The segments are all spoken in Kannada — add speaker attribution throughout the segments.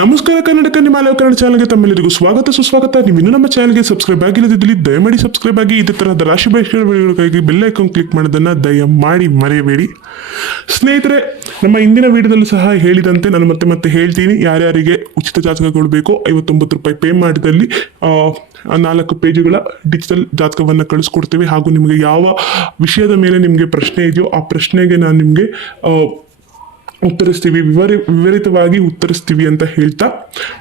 Speaker 1: ನಮಸ್ಕಾರ ಕನ್ನಡ ನಿಮಾಲಯ ಕನ್ನಡ ಚಾನಲ್ಗೆ ತಮ್ಮೆಲ್ಲರಿಗೂ ಸ್ವಾಗತ, ಸುಸ್ವಾಗತ. ನೀವು ಇನ್ನೂ ನಮ್ಮ ಚಾನಲ್ಗೆ ಸಬ್ಸ್ಕ್ರೈಬ್ ಆಗಿಲ್ಲದಿದ್ದಲ್ಲಿ ದಯಮಾಡಿ ಸಬ್ಸ್ಕ್ರೈಬ್ ಆಗಿ, ಇದೇ ತರಹದ ರಾಶಿ ಬಯಕೆಗಾಗಿ ಬೆಲ್ ಐಕಾನ್ ಕ್ಲಿಕ್ ಮಾಡೋದನ್ನ ದಯಮಾಡಿ ಮರೆಯಬೇಡಿ. ಸ್ನೇಹಿತರೆ, ನಮ್ಮ ಇಂದಿನ ವಿಡಿಯೋದಲ್ಲಿ ಸಹ ಹೇಳಿದಂತೆ ನಾನು ಮತ್ತೆ ಮತ್ತೆ ಹೇಳ್ತೀನಿ, ಯಾರ್ಯಾರಿಗೆ ಉಚಿತ ಜಾತಕಗಳು ಬೇಕೋ ಐವತ್ತೊಂಬತ್ತು ರೂಪಾಯಿ ಪೇ ಮಾಡಿದಲ್ಲಿ ನಾಲ್ಕು ಪೇಜುಗಳ ಡಿಜಿಟಲ್ ಜಾತಕವನ್ನು ಕಳಿಸ್ಕೊಡ್ತೀವಿ. ಹಾಗೂ ನಿಮಗೆ ಯಾವ ವಿಷಯದ ಮೇಲೆ ನಿಮಗೆ ಪ್ರಶ್ನೆ ಇದೆಯೋ ಆ ಪ್ರಶ್ನೆಗೆ ನಾನು ನಿಮಗೆ ಉತ್ತರಿಸ್ತೀವಿ, ವಿವರಿ, ವಿವರಿತವಾಗಿ ಉತ್ತರಿಸ್ತೀವಿ ಅಂತ ಹೇಳ್ತಾ.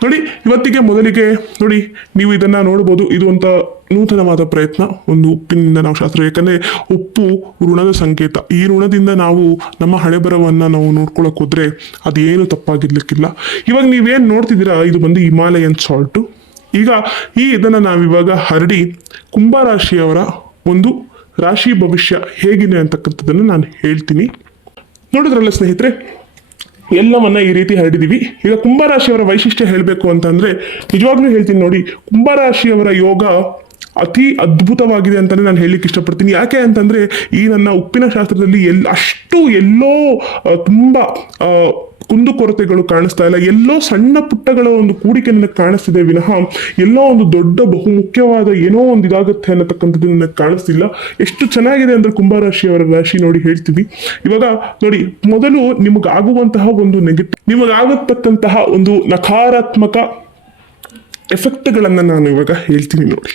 Speaker 1: ನೋಡಿ, ಇವತ್ತಿಗೆ ಮೊದಲಿಗೆ ನೋಡಿ, ನೀವು ಇದನ್ನ ನೋಡ್ಬೋದು. ಇದು ಅಂತ ನೂತನವಾದ ಪ್ರಯತ್ನ. ಒಂದು ಉಪ್ಪಿನಿಂದ ನಾವು ಶಾಸ್ತ್ರ, ಯಾಕಂದ್ರೆ ಉಪ್ಪು ಋಣದ ಸಂಕೇತ. ಈ ಋಣದಿಂದ ನಾವು ನಮ್ಮ ಹಳೆಬರವನ್ನು ನಾವು ನೋಡ್ಕೊಳಕ್ ಹೋದ್ರೆ ಅದೇನು ತಪ್ಪಾಗಿರ್ಲಿಕ್ಕಿಲ್ಲ. ಇವಾಗ ನೀವೇನು ನೋಡ್ತಿದ್ದೀರಾ? ಇದು ಬಂದು ಹಿಮಾಲಯನ್ ಸಾಲ್ಟು. ಈಗ ಈ ಇದನ್ನ ನಾವಿವಾಗ ಹರಡಿ ಕುಂಭರಾಶಿಯವರ ಒಂದು ರಾಶಿ ಭವಿಷ್ಯ ಹೇಗಿದೆ ಅಂತಕ್ಕಂಥದ್ದನ್ನು ನಾನು ಹೇಳ್ತೀನಿ. ನೋಡಿದ್ರಲ್ಲ ಸ್ನೇಹಿತರೆ ಎಲ್ಲವನ್ನ ಈ ರೀತಿ ಹರಡಿದೀವಿ. ಈಗ ಕುಂಭರಾಶಿಯವರ ವೈಶಿಷ್ಟ್ಯ ಹೇಳಬೇಕು ಅಂತಂದ್ರೆ, ನಿಜವಾಗ್ಲೂ ಹೇಳ್ತೀನಿ ನೋಡಿ, ಕುಂಭರಾಶಿಯವರ ಯೋಗ ಅತಿ ಅದ್ಭುತವಾಗಿದೆ ಅಂತಲೇ ನಾನು ಹೇಳಲಿಕ್ಕೆ ಇಷ್ಟಪಡ್ತೀನಿ. ಯಾಕೆ ಅಂತಂದ್ರೆ, ಈ ನನ್ನ ಉಪ್ಪಿನ ಶಾಸ್ತ್ರದಲ್ಲಿ ಎಲ್, ಅಷ್ಟು ಎಲ್ಲೋ ತುಂಬಾ ಕುಂದುಕೊರತೆಗಳು ಕಾಣಿಸ್ತಾ ಇಲ್ಲ. ಎಲ್ಲೋ ಸಣ್ಣ ಪುಟ್ಟಗಳ ಒಂದು ಕೂಡಿಕೆ ನನಗೆ ಕಾಣಿಸ್ತಿದೆ ವಿನಃ ಎಲ್ಲೋ ಒಂದು ದೊಡ್ಡ ಬಹುಮುಖ್ಯವಾದ ಏನೋ ಒಂದು ಇದಾಗುತ್ತೆ ಅನ್ನತಕ್ಕಂಥದ್ದು ನನಗೆ ಕಾಣಿಸ್ತಿಲ್ಲ. ಎಷ್ಟು ಚೆನ್ನಾಗಿದೆ ಅಂದ್ರೆ ಕುಂಭರಾಶಿಯವರ ರಾಶಿ ನೋಡಿ ಹೇಳ್ತೀವಿ. ಇವಾಗ ನೋಡಿ, ಮೊದಲು ನಿಮಗಾಗುವಂತಹ ಒಂದು ನೆಗೆಟಿವ್ ನಿಮಗಾಗತಕ್ಕಂತಹ ಒಂದು ನಕಾರಾತ್ಮಕ ಎಫೆಕ್ಟ್ಗಳನ್ನು ನಾನು ಇವಾಗ ಹೇಳ್ತೀನಿ ನೋಡಿ.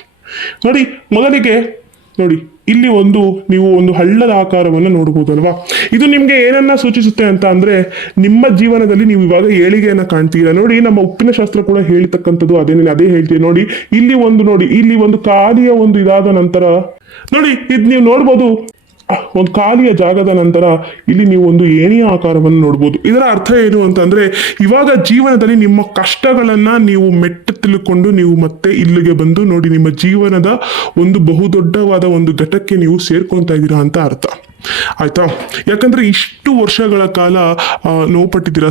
Speaker 1: ನೋಡಿ, ಮೊದಲಿಗೆ ನೋಡಿ, ಇಲ್ಲಿ ಒಂದು ನೀವು ಒಂದು ಹಳ್ಳದ ಆಕಾರವನ್ನು ನೋಡಬಹುದಲ್ವಾ ಇದು ನಿಮಗೆ ಏನನ್ನ ಸೂಚಿಸುತ್ತೆ ಅಂತ ಅಂದ್ರೆ, ನಿಮ್ಮ ಜೀವನದಲ್ಲಿ ನೀವು ಇವಾಗ ಏಳಿಗೆಯನ್ನ ಕಾಣ್ತೀರಾ? ನೋಡಿ, ನಮ್ಮ ಉಪ್ಪಿನ ಶಾಸ್ತ್ರ ಕೂಡ ಹೇಳಿರ್ತಕ್ಕಂಥದ್ದು ಅದೇನೇ ಅದೇ ಹೇಳ್ತೀವಿ ನೋಡಿ, ಇಲ್ಲಿ ಒಂದು, ನೋಡಿ, ಇಲ್ಲಿ ಒಂದು ಖಾಲಿಯ ಒಂದು ಇದಾದ ನಂತರ, ನೋಡಿ, ಇದು ನೀವು ನೋಡ್ಬೋದು ಒಂದು ಖಾಲಿಯ ಜಾಗದ ನಂತರ ಇಲ್ಲಿ ನೀವು ಒಂದು ಏಣಿಯ ಆಕಾರವನ್ನು ನೋಡ್ಬೋದು. ಇದರ ಅರ್ಥ ಏನು ಅಂತಂದ್ರೆ, ಇವಾಗ ಜೀವನದಲ್ಲಿ ನಿಮ್ಮ ಕಷ್ಟಗಳನ್ನ ನೀವು ಮೆಟ್ಟ ತಿಳ್ಕೊಂಡು ನೀವು ಮತ್ತೆ ಇಲ್ಲಿಗೆ ಬಂದು ನೋಡಿ ನಿಮ್ಮ ಜೀವನದ ಒಂದು ಬಹುದೊಡ್ಡವಾದ ಒಂದು ಘಟಕ್ಕೆ ನೀವು ಸೇರ್ಕೊಂತಾ ಇದ್ದೀರಾ ಅಂತ ಅರ್ಥ. ಆಯ್ತಾ? ಯಾಕಂದ್ರೆ ಇಷ್ಟು ವರ್ಷಗಳ ಕಾಲ ನೋವು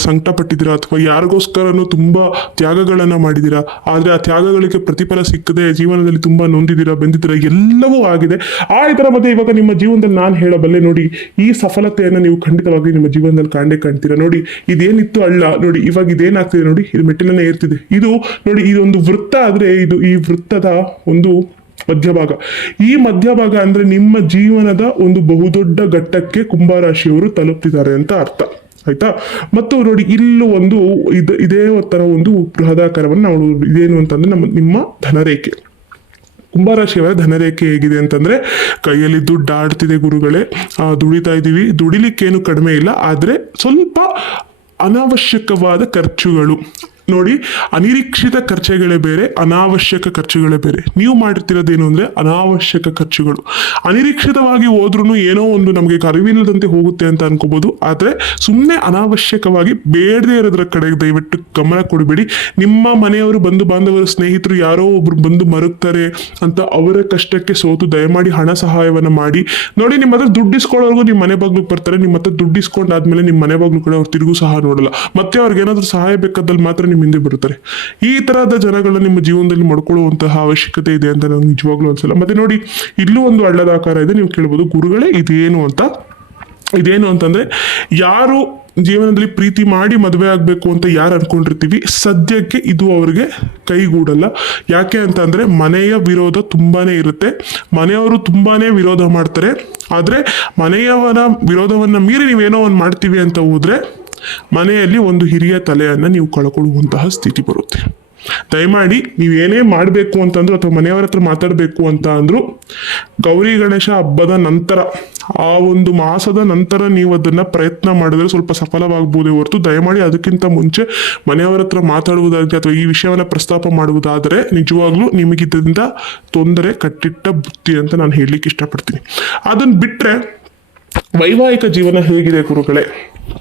Speaker 1: ಸಂಕಟ ಪಟ್ಟಿದ್ದೀರಾ ಅಥವಾ ಯಾರಿಗೋಸ್ಕರನೂ ತುಂಬಾ ತ್ಯಾಗಗಳನ್ನ ಮಾಡಿದ್ದೀರಾ? ಆದ್ರೆ ಆ ತ್ಯಾಗಗಳಿಗೆ ಪ್ರತಿಫಲ ಸಿಕ್ಕದೆ ಜೀವನದಲ್ಲಿ ತುಂಬಾ ನೊಂದಿದ್ದೀರಾ, ಬೆಂದಿದ್ದೀರಾ, ಎಲ್ಲವೂ ಆಗಿದೆ. ಆ ಇದರ ಮಧ್ಯೆ ಇವಾಗ ನಿಮ್ಮ ಜೀವನದಲ್ಲಿ ನಾನು ಹೇಳಬಲ್ಲೆ ನೋಡಿ, ಈ ಸಫಲತೆಯನ್ನು ನೀವು ಖಂಡಿತವಾಗಿ ನಿಮ್ಮ ಜೀವನದಲ್ಲಿ ಕಾಣೇ ಕಾಣ್ತೀರಾ? ನೋಡಿ, ಇದೇನಿತ್ತು ಅಲ್ಲ ನೋಡಿ, ಇವಾಗ ಇದೇನಾಗ್ತಿದೆ? ನೋಡಿ, ಇದು ಮೆಟ್ಟಿಲನ್ನೇ ಏರ್ತಿದೆ. ಇದು, ನೋಡಿ, ಇದೊಂದು ವೃತ್ತ ಆದ್ರೆ ಇದು ಈ ವೃತ್ತದ ಒಂದು ಮಧ್ಯಭಾಗ. ಈ ಮಧ್ಯಭಾಗ ಅಂದ್ರೆ ನಿಮ್ಮ ಜೀವನದ ಒಂದು ಬಹುದೊಡ್ಡ ಘಟ್ಟಕ್ಕೆ ಕುಂಭರಾಶಿಯವರು ತಲುಪ್ತಿದ್ದಾರೆ ಅಂತ ಅರ್ಥ. ಆಯ್ತಾ? ಮತ್ತು ನೋಡಿ, ಇಲ್ಲೂ ಒಂದು ಇದು, ಇದೇ ತರ ಒಂದು ಬೃಹದಾಕಾರವನ್ನು ಅವಳು ಇದೇನು ಅಂತಂದ್ರೆ ನಮ್ಮ, ನಿಮ್ಮ ಧನರೇಖೆ. ಕುಂಭರಾಶಿಯವರ ಧನರೇಖೆ ಹೇಗಿದೆ ಅಂತಂದ್ರೆ, ಕೈಯಲ್ಲಿ ದುಡ್ಡು ಆಡ್ತಿದೆ ಗುರುಗಳೇ ದುಡಿತಾ ಇದ್ದೀವಿ. ದುಡಿಲಿಕ್ಕೇನು ಕಡಿಮೆ ಇಲ್ಲ, ಆದ್ರೆ ಸ್ವಲ್ಪ ಅನಾವಶ್ಯಕವಾದ ಖರ್ಚುಗಳು. ನೋಡಿ, ಅನಿರೀಕ್ಷಿತ ಖರ್ಚುಗಳೇ ಬೇರೆ, ಅನಾವಶ್ಯಕ ಖರ್ಚುಗಳೇ ಬೇರೆ. ನೀವು ಮಾಡಿರ್ತಿರೋದೇನು ಅಂದರೆ ಅನಾವಶ್ಯಕ ಖರ್ಚುಗಳು. ಅನಿರೀಕ್ಷಿತವಾಗಿ ಹೋದ್ರೂ ಏನೋ ಒಂದು ನಮಗೆ ಕರಿವಿಲ್ಲದಂತೆ ಹೋಗುತ್ತೆ ಅಂತ ಅನ್ಕೋಬಹುದು ಆದ್ರೆ ಸುಮ್ಮನೆ ಅನಾವಶ್ಯಕವಾಗಿ ಬೇಡದೇ ಇರೋದ್ರ ಕಡೆ ದಯವಿಟ್ಟು ಗಮನ ಕೊಡಬೇಡಿ. ನಿಮ್ಮ ಮನೆಯವರು ಬಂಧು ಬಾಂಧವರು ಸ್ನೇಹಿತರು ಯಾರೋ ಒಬ್ರು ಬಂದು ಮರುಗ್ತಾರೆ ಅಂತ ಅವರ ಕಷ್ಟಕ್ಕೆ ಸೋತು ದಯಮಾಡಿ ಹಣ ಸಹಾಯವನ್ನ ಮಾಡಿ. ನೋಡಿ, ನಿಮ್ಮ ಹತ್ರ ದುಡ್ಡು ಇಸ್ಕೊಳ್ಳೋರ್ಗು ನಿಮ್ಮ ಮನೆ ಬಾಗ್ಲಿಗೆ ಬರ್ತಾರೆ. ನಿಮ್ಮ ಹತ್ರ ದುಡ್ಡು ಇಸ್ಕೊಂಡಾದ್ಮೇಲೆ ನಿಮ್ಮ ಮನೆ ಬಾಗ್ಲು ಕೂಡ ಅವ್ರು ತಿರುಗೂ ಸಹ ನೋಡಲ್ಲ. ಮತ್ತೆ ಅವ್ರಿಗೆ ಏನಾದರೂ ಸಹಾಯ ಬೇಕಾದಲ್ಲಿ ಮಾತ್ರ ನಿಮ್ಮ ಹಿಂದೆ ಬರುತ್ತಾರೆ. ಈ ತರಹದ ಜನಗಳನ್ನ ನಿಮ್ಮ ಜೀವನದಲ್ಲಿ ಮಾಡ್ಕೊಳ್ಳುವಂತಹ ಅವಶ್ಯಕತೆ ಇದೆ ಅಂತ ನನಗೆ ನಿಜವಾಗ್ಲೂ ಅನ್ಸಲ್ಲ. ಮತ್ತೆ ನೋಡಿ, ಇಲ್ಲೂ ಒಂದು ಹಳ್ಳದ ಆಕಾರ ಇದೆ, ನೀವು ಕೇಳ್ಬೋದು, ಗುರುಗಳೇ, ಇದೇನು ಅಂತ. ಇದೇನು ಅಂತಂದ್ರೆ, ಯಾರು ಜೀವನದಲ್ಲಿ ಪ್ರೀತಿ ಮಾಡಿ ಮದುವೆ ಆಗಬೇಕು ಅಂತ ಯಾರು ಅನ್ಕೊಂಡಿರ್ತೀವಿ, ಸದ್ಯಕ್ಕೆ ಇದು ಅವ್ರಿಗೆ ಕೈಗೂಡಲ್ಲ. ಯಾಕೆ ಅಂತ ಅಂದ್ರೆ ಮನೆಯ ವಿರೋಧ ತುಂಬಾನೇ ಇರುತ್ತೆ. ಮನೆಯವರು ತುಂಬಾನೇ ವಿರೋಧ ಮಾಡ್ತಾರೆ. ಆದ್ರೆ ಮನೆಯವರ ವಿರೋಧವನ್ನ ಮೀರಿ ನೀವೇನೋ ಒಂದು ಮಾಡ್ತೀವಿ ಅಂತ ಹೋದ್ರೆ ಮನೆಯಲ್ಲಿ ಒಂದು ಹಿರಿಯ ತಲೆಯನ್ನ ನೀವು ಕಳ್ಕೊಳ್ಳುವಂತಹ ಸ್ಥಿತಿ ಬರುತ್ತೆ. ದಯಮಾಡಿ ನೀವು ಏನೇ ಮಾಡಬೇಕು ಅಂತಂದ್ರು ಅಥವಾ ಮನೆಯವರ ಹತ್ರ ಮಾತಾಡಬೇಕು ಅಂತ ಅಂದ್ರು, ಗೌರಿ ಗಣೇಶ ಹಬ್ಬದ ನಂತರ, ಆ ಒಂದು ಮಾಸದ ನಂತರ ನೀವು ಅದನ್ನ ಪ್ರಯತ್ನ ಮಾಡಿದ್ರೆ ಸ್ವಲ್ಪ ಸಫಲವಾಗಬಹುದೇ ಹೊರತು ದಯಮಾಡಿ ಅದಕ್ಕಿಂತ ಮುಂಚೆ ಮನೆಯವರ ಹತ್ರ ಮಾತಾಡುವುದಾಗಲಿ ಅಥವಾ ಈ ವಿಷಯವನ್ನ ಪ್ರಸ್ತಾಪ ಮಾಡುವುದಾದರೆ ನಿಜವಾಗ್ಲೂ ನಿಮಗಿದ್ರಿಂದ ತೊಂದರೆ ಕಟ್ಟಿಟ್ಟ ಬುತ್ತಿ ಅಂತ ನಾನು ಹೇಳಲಿಕ್ಕೆ ಇಷ್ಟಪಡ್ತೀನಿ. ಅದನ್ನ ಬಿಟ್ರೆ ವೈವಾಹಿಕ ಜೀವನ ಹೇಗಿದೆ ಗುರುಗಳೇ?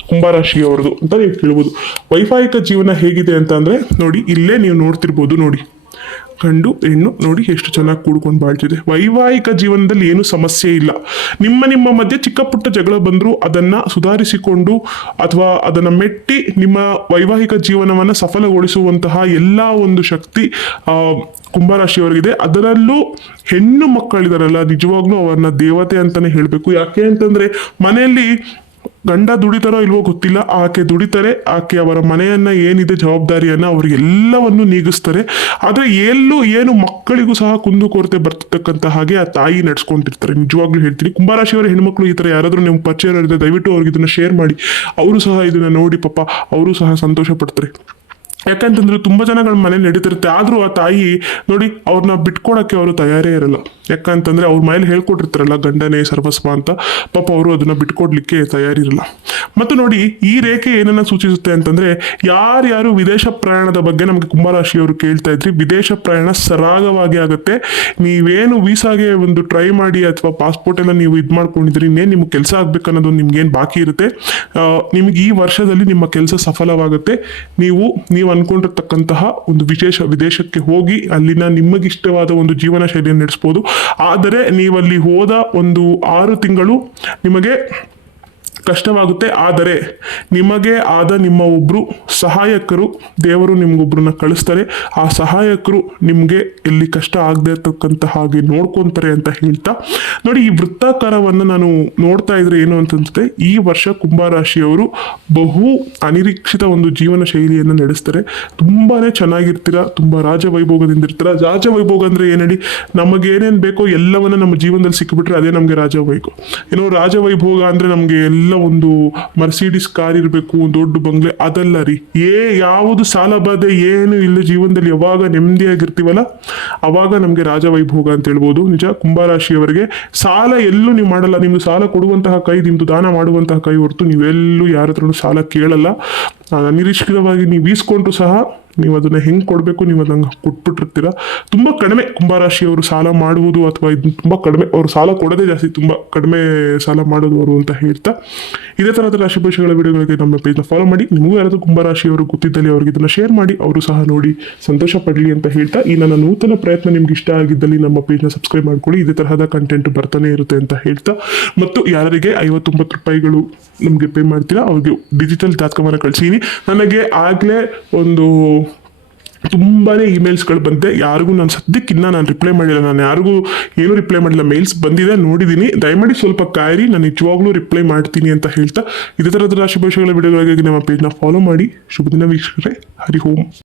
Speaker 1: ಕುಂಭರಾಶಿಯವರದು ಅಂತ ನೀವು ಕೇಳ್ಬೋದು. ವೈವಾಹಿಕ ಜೀವನ ಹೇಗಿದೆ ಅಂತ ನೋಡಿ, ಇಲ್ಲೇ ನೀವು ನೋಡ್ತಿರ್ಬೋದು ನೋಡಿ. ಗಂಡು ಹೆಣ್ಣು ನೋಡಿ ಎಷ್ಟು ಚೆನ್ನಾಗಿ ಕೂಡ್ಕೊಂಡು ಬಾಳ್ತಿದೆ. ವೈವಾಹಿಕ ಜೀವನದಲ್ಲಿ ಏನು ಸಮಸ್ಯೆ ಇಲ್ಲ. ನಿಮ್ಮ ನಿಮ್ಮ ಮಧ್ಯೆ ಚಿಕ್ಕ ಪುಟ್ಟ ಜಗಳ ಬಂದರೂ ಅದನ್ನ ಸುಧಾರಿಸಿಕೊಂಡು ಅಥವಾ ಅದನ್ನ ಮೆಟ್ಟಿ ನಿಮ್ಮ ವೈವಾಹಿಕ ಜೀವನವನ್ನ ಸಫಲಗೊಳಿಸುವಂತಹ ಎಲ್ಲ ಒಂದು ಶಕ್ತಿ ಕುಂಭರಾಶಿಯವರಿಗಿದೆ. ಅದರಲ್ಲೂ ಹೆಣ್ಣು ಮಕ್ಕಳಿದಾರಲ್ಲ, ನಿಜವಾಗ್ಲೂ ಅವರನ್ನ ದೇವತೆ ಅಂತಾನೆ ಹೇಳಬೇಕು. ಯಾಕೆ ಅಂತಂದ್ರೆ ಮನೆಯಲ್ಲಿ ಗಂಡ ದುಡಿತಾರೋ ಇಲ್ವೋ ಗೊತ್ತಿಲ್ಲ. ಆಕೆ ದುಡಿತಾರೆ, ಆಕೆ ಅವರ ಮನೆಯನ್ನ ಏನಿದೆ, ಜವಾಬ್ದಾರಿಯನ್ನ ಅವರಿಗೆಲ್ಲವನ್ನು ನೀಗಿಸ್ತಾರೆ. ಆದ್ರೆ ಎಲ್ಲೂ ಏನು ಮಕ್ಕಳಿಗೂ ಸಹ ಕುಂದು ಕೊರತೆ ಬರ್ತಿರ್ತಕ್ಕಂಥ ಹಾಗೆ ಆ ತಾಯಿ ನಡ್ಸ್ಕೊಂಡಿರ್ತಾರೆ. ನಿಜವಾಗ್ಲೂ ಹೇಳ್ತೀನಿ. ಕುಂಭರಾಶಿಯವರ ಹೆಣ್ಮಕ್ಳು ಈ ತರ ಯಾರಾದ್ರೂ ನಿಮ್ಮ ಪರಿಚಯ ದಯವಿಟ್ಟು ಅವ್ರಿಗೆ ಇದನ್ನ ಶೇರ್ ಮಾಡಿ. ಅವರು ಸಹ ಇದನ್ನ ನೋಡಿ ಪಾಪ, ಅವರು ಸಹ ಸಂತೋಷ ಪಡ್ತಾರೆ. ಯಾಕಂತಂದ್ರೆ ತುಂಬಾ ಜನಗಳ ಮನೇಲಿ ನಡೀತಿರುತ್ತೆ. ಆದ್ರೂ ಆ ತಾಯಿ ನೋಡಿ ಅವ್ರನ್ನ ಬಿಟ್ಕೊಡಕ್ಕೆ ಅವರು ತಯಾರೇ ಇರಲ್ಲ. ಯಾಕಂತಂದ್ರೆ ಅವ್ರ ಮನೇಲಿ ಹೇಳ್ಕೊಟ್ಟಿರ್ತಾರಲ್ಲ, ಗಂಡನೇ ಸರ್ವಸ್ವ ಅಂತ. ಪಾಪ ಅವರು ಅದನ್ನ ಬಿಟ್ಕೊಡ್ಲಿಕ್ಕೆ ತಯಾರಿರಲ್ಲ. ಮತ್ತು ನೋಡಿ, ಈ ರೇಖೆ ಏನನ್ನ ಸೂಚಿಸುತ್ತೆ ಅಂತಂದ್ರೆ, ಯಾರ್ಯಾರು ವಿದೇಶ ಪ್ರಯಾಣದ ಬಗ್ಗೆ ನಮಗೆ ಕುಂಭರಾಶಿಯವರು ಕೇಳ್ತಾ ಇದ್ರಿ, ವಿದೇಶ ಪ್ರಯಾಣ ಸರಾಗವಾಗಿ ಆಗುತ್ತೆ. ನೀವೇನು ವೀಸಾಗೆ ಒಂದು ಟ್ರೈ ಮಾಡಿ ಅಥವಾ ಪಾಸ್ಪೋರ್ಟ್ ಎಲ್ಲ ನೀವು ಇದು ಮಾಡ್ಕೊಂಡಿದ್ರಿ, ಇನ್ನೇನು ನಿಮ್ಗೆ ಕೆಲಸ ಆಗ್ಬೇಕು ಅನ್ನೋದು ನಿಮ್ಗೇನು ಬಾಕಿ ಇರುತ್ತೆ ನಿಮಗೆ ನಿಮ್ಗೆ ಈ ವರ್ಷದಲ್ಲಿ ನಿಮ್ಮ ಕೆಲಸ ಸಫಲವಾಗುತ್ತೆ. ನೀವು ನೀವು ಅನ್ಕೊಂಡಿರ್ತಕ್ಕಂತಹ ಒಂದು ವಿಶೇಷ ವಿದೇಶಕ್ಕೆ ಹೋಗಿ ಅಲ್ಲಿನ ನಿಮಗಿಷ್ಟವಾದ ಒಂದು ಜೀವನ ಶೈಲಿಯನ್ನು ನಡೆಸ್ಬೋದು. ಆದರೆ ನೀವಲ್ಲಿ ಹೋದ ಒಂದು ಆರು ತಿಂಗಳು ನಿಮಗೆ ಕಷ್ಟವಾಗುತ್ತೆ. ಆದರೆ ನಿಮಗೆ ಆದ ನಿಮ್ಮ ಒಬ್ರು ಸಹಾಯಕರು ದೇವರು ನಿಮ್ಗೊಬ್ರನ್ನ ಕಳಿಸ್ತಾರೆ. ಆ ಸಹಾಯಕರು ನಿಮಗೆ ಎಲ್ಲಿ ಕಷ್ಟ ಆಗದೆ ಇರ್ತಕ್ಕಂಥ ಹಾಗೆ ನೋಡ್ಕೊಂತಾರೆ ಅಂತ ಹೇಳ್ತಾ. ನೋಡಿ, ಈ ವೃತ್ತಾಕಾರವನ್ನು ನಾನು ನೋಡ್ತಾ ಇದ್ರೆ ಏನು ಅಂತಂದ್ರೆ, ಈ ವರ್ಷ ಕುಂಭರಾಶಿಯವರು ಬಹು ಅನಿರೀಕ್ಷಿತ ಒಂದು ಜೀವನ ಶೈಲಿಯನ್ನು ನಡೆಸ್ತಾರೆ. ತುಂಬಾನೇ ಚೆನ್ನಾಗಿರ್ತೀರ, ತುಂಬಾ ರಾಜವೈಭೋಗದಿಂದ ಇರ್ತೀರ. ರಾಜವೈಭೋಗ ಅಂದ್ರೆ ಏನಡಿ ನಮಗೆ ಏನೇನು ಬೇಕೋ ಎಲ್ಲವನ್ನ ನಮ್ಮ ಜೀವನದಲ್ಲಿ ಸಿಕ್ಕಿಬಿಟ್ರೆ ಅದೇ ನಮಗೆ ರಾಜವೈಭೋಗ. ಏನೋ ರಾಜವೈಭೋಗ ಅಂದ್ರೆ ನಮಗೆ ಎಲ್ಲ ಒಂದು ಮರ್ಸಿಡಿಸ್ ಕಾರ್ ಇರಬೇಕು, ಒಂದು ದೊಡ್ಡ ಬಂಗ್ಲೆ, ಅದಲ್ಲ ರೀ. ಏ, ಯಾವುದು ಸಾಲ ಬಾಧೆ, ಏನು ಇಲ್ಲ ಜೀವನದಲ್ಲಿ. ಯಾವಾಗ ನೆಮ್ಮದಿಯಾಗಿರ್ತೀವಲ್ಲ? ಅವಾಗ ನಮಗೆ ರಾಜವೈಭೋಗ ಅಂತ ಹೇಳ್ಬೋದು. ನಿಜ, ಕುಂಭರಾಶಿಯವರಿಗೆ ಸಾಲ ಎಲ್ಲೂ ನೀವು ಮಾಡಲ್ಲ. ನಿಮ್ದು ಸಾಲ ಕೊಡುವಂತಹ ಕೈ ನಿಮ್ಮದು ದಾನ ಮಾಡುವಂತಹ ಕೈ ಹೊರತು ನೀವೆಲ್ಲೂ ಯಾರ ಸಾಲ ಕೇಳಲ್ಲ. ನಿರೀಕ್ಷಿತವಾಗಿ ನೀವು ಈಸ್ಕೊಂಡ್ರು ಸಹ ನೀವು ಅದನ್ನ ಹೆಂಗ್ ಕೊಡಬೇಕು, ನೀವು ಅದನ್ನು ಕೊಟ್ಬಿಟ್ಟಿರ್ತೀರ. ತುಂಬಾ ಕಡಿಮೆ ಕುಂಭರಾಶಿಯವರು ಸಾಲ ಮಾಡುವುದು ಅಥವಾ ಇದು ತುಂಬಾ ಕಡಿಮೆ, ಅವರು ಸಾಲ ಕೊಡೋದೇ ಜಾಸ್ತಿ ತುಂಬಾ ಕಡಿಮೆ ಸಾಲ ಮಾಡೋದು ಅವರು ಅಂತ ಹೇಳ್ತಾ. ಇದೇ ಥರದ ರಾಶಿ ವಿಡಿಯೋಗಳಿಗೆ ನಮ್ಮ ಪೇಜ್ನ ಫಾಲೋ ಮಾಡಿ. ನಿಮಗೂ ಯಾರಾದ್ರೂ ಕುಂಭರಾಶಿಯವರು ಗೊತ್ತಿದ್ದಲ್ಲಿ ಅವ್ರಿಗೆ ಇದನ್ನ ಶೇರ್ ಮಾಡಿ, ಅವರು ಸಹ ನೋಡಿ ಸಂತೋಷ ಪಡಲಿ ಅಂತ ಹೇಳ್ತಾ. ಈ ನನ್ನ ನೂತನ ಪ್ರಯತ್ನ ನಿಮ್ಗೆ ಇಷ್ಟ ಆಗಿದ್ದಲ್ಲಿ ನಮ್ಮ ಪೇಜ್ನ ಸಬ್ಸ್ಕ್ರೈಬ್ ಮಾಡ್ಕೊಳ್ಳಿ. ಇದೇ ತರಹದ ಕಂಟೆಂಟ್ ಬರ್ತಾನೆ ಇರುತ್ತೆ ಅಂತ ಹೇಳ್ತಾ. ಮತ್ತು ಯಾರಿಗೆ ಐವತ್ತೊಂಬತ್ತು ರೂಪಾಯಿಗಳು ನಮಗೆ ಪೇ ಮಾಡ್ತೀರಾ, ಅವ್ರಿಗೆ ಡಿಜಿಟಲ್ ಜಾತಕವನ್ನು ಕಳಿಸೀನಿ ನನಗೆ ಆಗಲೇ ಒಂದು ತುಂಬಾನೇ ಇಮೇಲ್ಸ್ಗಳು ಬಂತೆ ಯಾರಿಗೂ ನಾನು ಸದ್ಯಕ್ಕಿನ್ನ ನಾನು ರಿಪ್ಲೈ ಮಾಡಿಲ್ಲ. ನಾನು ಯಾರಿಗೂ ಏನೂ ರಿಪ್ಲೈ ಮಾಡಿಲ್ಲ. ಮೇಲ್ಸ್ ಬಂದಿದೆ ನೋಡಿದ್ದೀನಿ ದಯಮಾಡಿ ಸ್ವಲ್ಪ ಕಾಯಿರಿ. ನಾನು ನಿಜವಾಗ್ಲೂ ರಿಪ್ಲೈ ಮಾಡ್ತೀನಿ ಅಂತ ಹೇಳ್ತಾ. ಇದೇ ಥರದ ರಾಶಿ ಭವಿಷ್ಯಗಳ ವಿಡಿಯೋಗಳಿಗಾಗಿ ನಮ್ಮ ಪೇಜ್ನ ಫಾಲೋ ಮಾಡಿ. ಶುಭ ದಿನ ವೀಕ್ಷಕರೇ. ಹರಿ ಓಂ.